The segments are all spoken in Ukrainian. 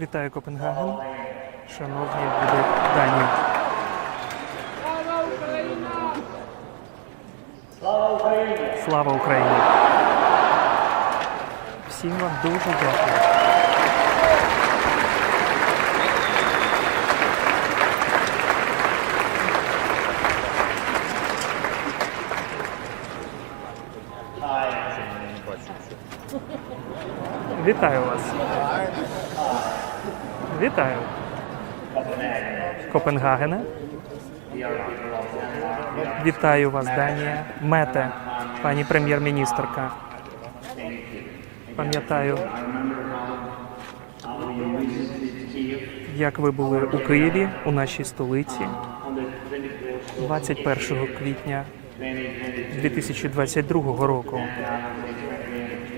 Вітаю Копенгаген, шановні люди Дані. Слава Україні! Всім вам дуже дякую. Вітаю вас. Вітаю. Копенгагене, Вітаю вас, Данія. Мете, пані прем'єр-міністрка. Пам'ятаю, як ви були у Києві у нашій столиці 21 квітня 2022 року.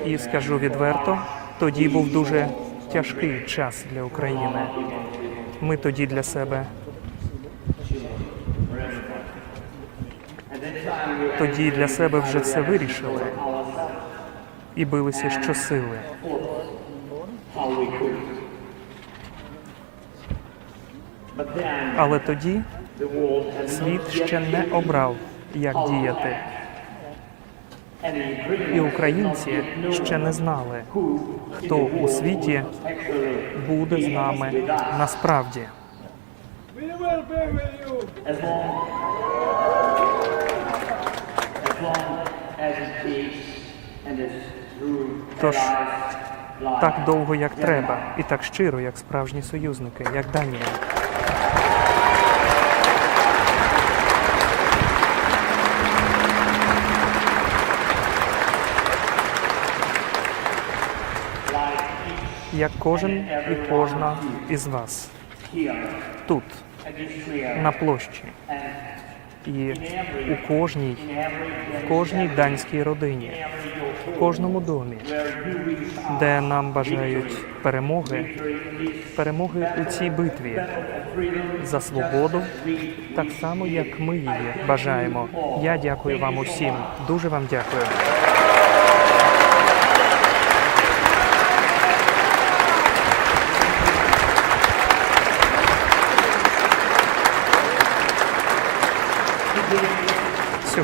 І скажу відверто, тоді був дуже тяжкий час для України. Ми тоді для себе. Тоді для себе вже все вирішили і билися щосили. Але тоді світ ще не обрав, як діяти і українці ще не знали, хто у світі буде з нами насправді. Тож так довго, як треба, і так щиро, як справжні союзники, як Данія. як кожен і кожна із вас тут, на площі і у кожній, в кожній данській родині, в кожному домі, де нам бажають перемоги, перемоги у цій битві за свободу, так само як ми її бажаємо. Я дякую вам усім. Дуже вам дякую.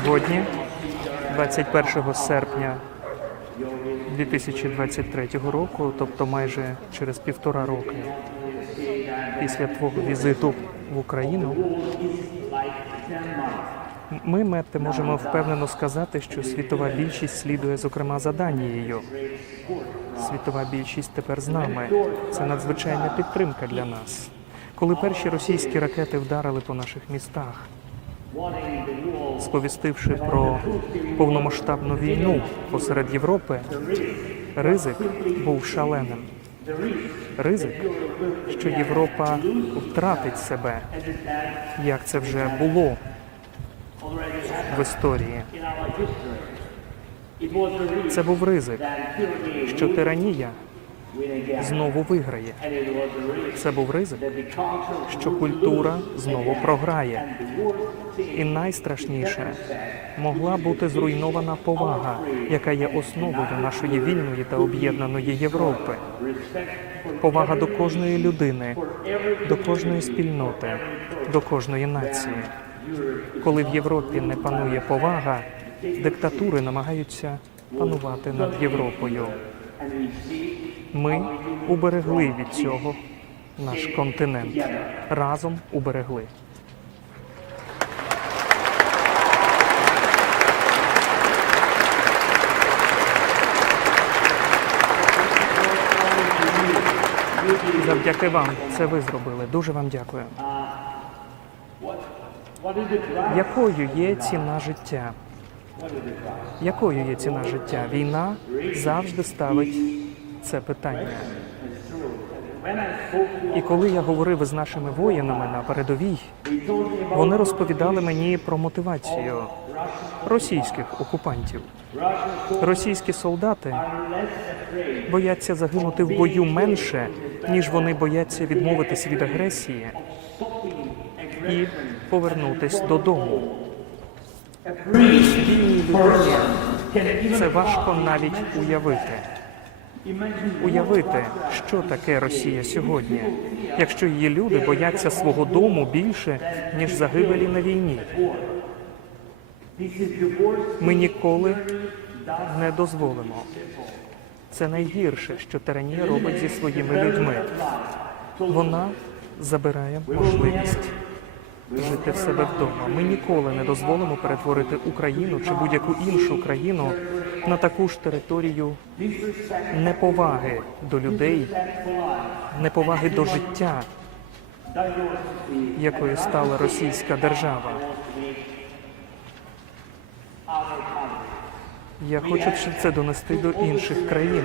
сьогодні, 21 серпня 2023 року, тобто майже через півтора роки після твого візиту в Україну, ми, Метте, можемо впевнено сказати, що світова більшість слідує, зокрема, за Данією. Світова більшість тепер з нами. Це надзвичайна підтримка для нас. Коли перші російські ракети вдарили по наших містах, сповістивши про повномасштабну війну посеред Європи, ризик був шаленим. Ризик, що Європа втратить себе, як це вже було в історії. Це був ризик, що тиранія знову виграє. Це був ризик, що культура знову програє. І найстрашніше могла бути зруйнована повага, яка є основою нашої вільної та об'єднаної Європи. Повага до кожної людини, до кожної спільноти, до кожної нації. Коли в Європі не панує повага, диктатури намагаються панувати над Європою. Ми уберегли від цього наш континент. Разом уберегли. Завдяки вам це ви зробили. Дуже вам дякую. Якою є ціна життя? Якою є ціна життя? Війна завжди ставить це питання. І коли я говорив з нашими воїнами на передовій, вони розповідали мені про мотивацію російських окупантів. Російські солдати бояться загинути в бою менше, ніж вони бояться відмовитись від агресії і повернутись додому. Це важко навіть уявити. Уявити, що таке Росія сьогодні, якщо її люди бояться свого дому більше, ніж загибелі на війні. Ми ніколи не дозволимо. Це найгірше, що Таранія робить зі своїми людьми. Вона забирає можливість жити в себе вдома. Ми ніколи не дозволимо перетворити Україну чи будь-яку іншу країну на таку ж територію неповаги до людей, неповаги до життя, якою стала Російська держава. Я хочу це донести до інших країн.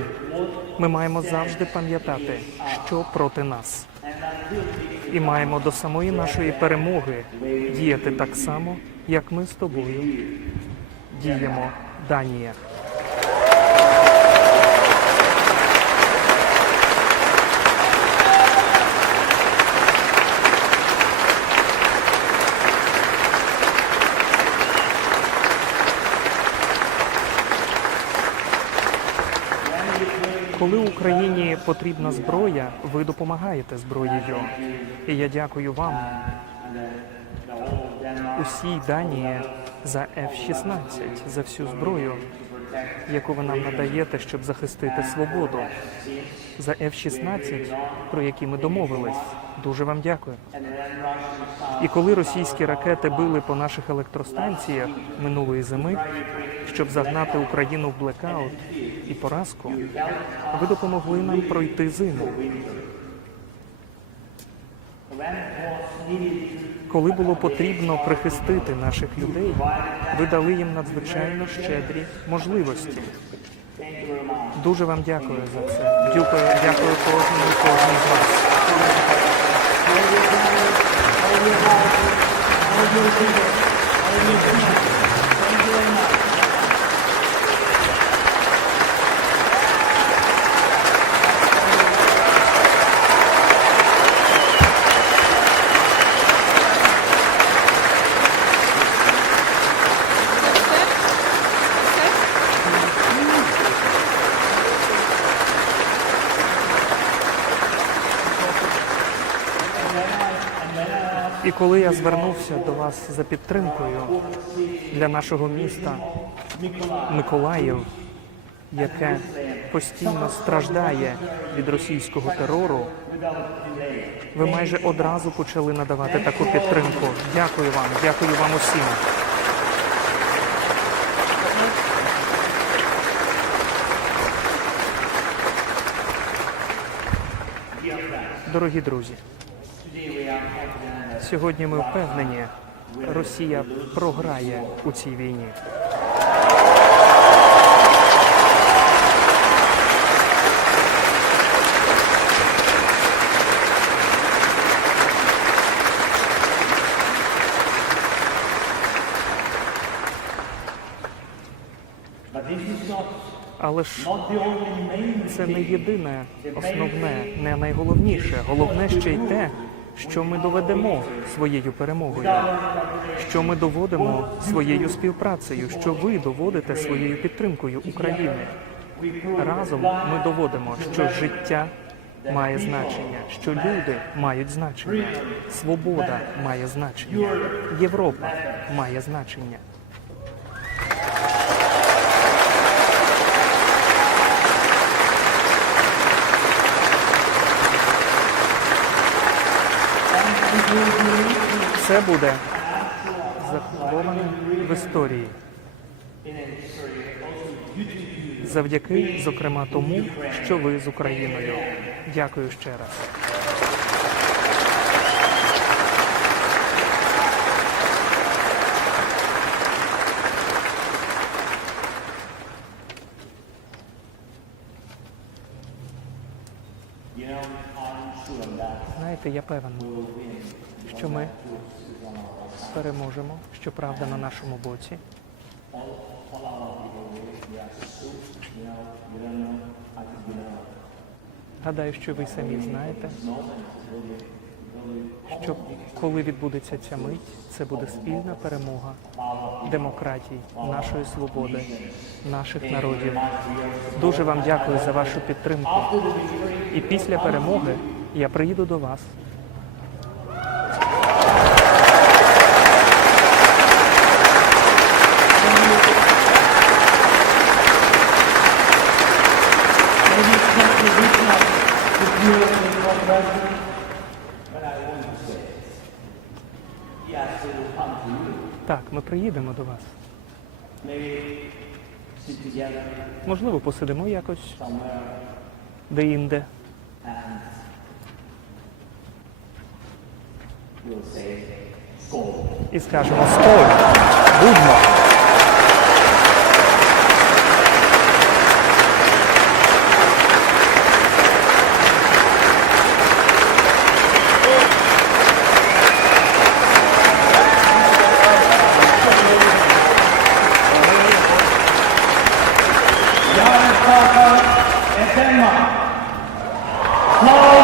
Ми маємо завжди пам'ятати, що проти нас і маємо до самої нашої перемоги діяти так само, як ми з тобою діємо, Данія. Коли Україні потрібна зброя, ви допомагаєте зброєю. І я дякую вам, усій Данії, за F-16, за всю зброю, яку ви нам надаєте, щоб захистити свободу. За F-16, про які ми домовились. Дуже вам дякую. І коли російські ракети били по наших електростанціях минулої зими, щоб загнати Україну в блекаут і поразку, ви допомогли нам пройти зиму. Коли було потрібно прихистити наших людей, ви дали їм надзвичайно щедрі можливості. Дуже вам дякую за це. Дякую, дякую кожному і кожному з вас. Thank you. І коли я звернувся до вас за підтримкою для нашого міста Миколаїв, яке постійно страждає від російського терору, ви майже одразу почали надавати таку підтримку. Дякую вам, дякую вам усім. Дорогі друзі. Сьогодні ми впевнені, Росія програє у цій війні. Але ж це не єдине, основне, не найголовніше. Головне ще й те, що ми доведемо своєю перемогою, що ми доводимо своєю співпрацею, що ви доводите своєю підтримкою України. Разом ми доводимо, що життя має значення, що люди мають значення, свобода має значення, Європа має значення. Це буде заховане в історії. Завдяки, зокрема, тому, що ви з Україною. Дякую ще раз. You know, Знаєте, я певен, що ми переможемо, що правда на нашому боці. Гадаю, що ви самі знаєте, що коли відбудеться ця мить, це буде спільна перемога демократії, нашої свободи, наших народів. Дуже вам дякую за вашу підтримку. І після перемоги. Я приїду до вас. Так, ми приїдемо до вас. Можливо, посидимо якось де-інде. We'll I skraczam o stoi. Budno. Jarl Parker Etemma. Slow!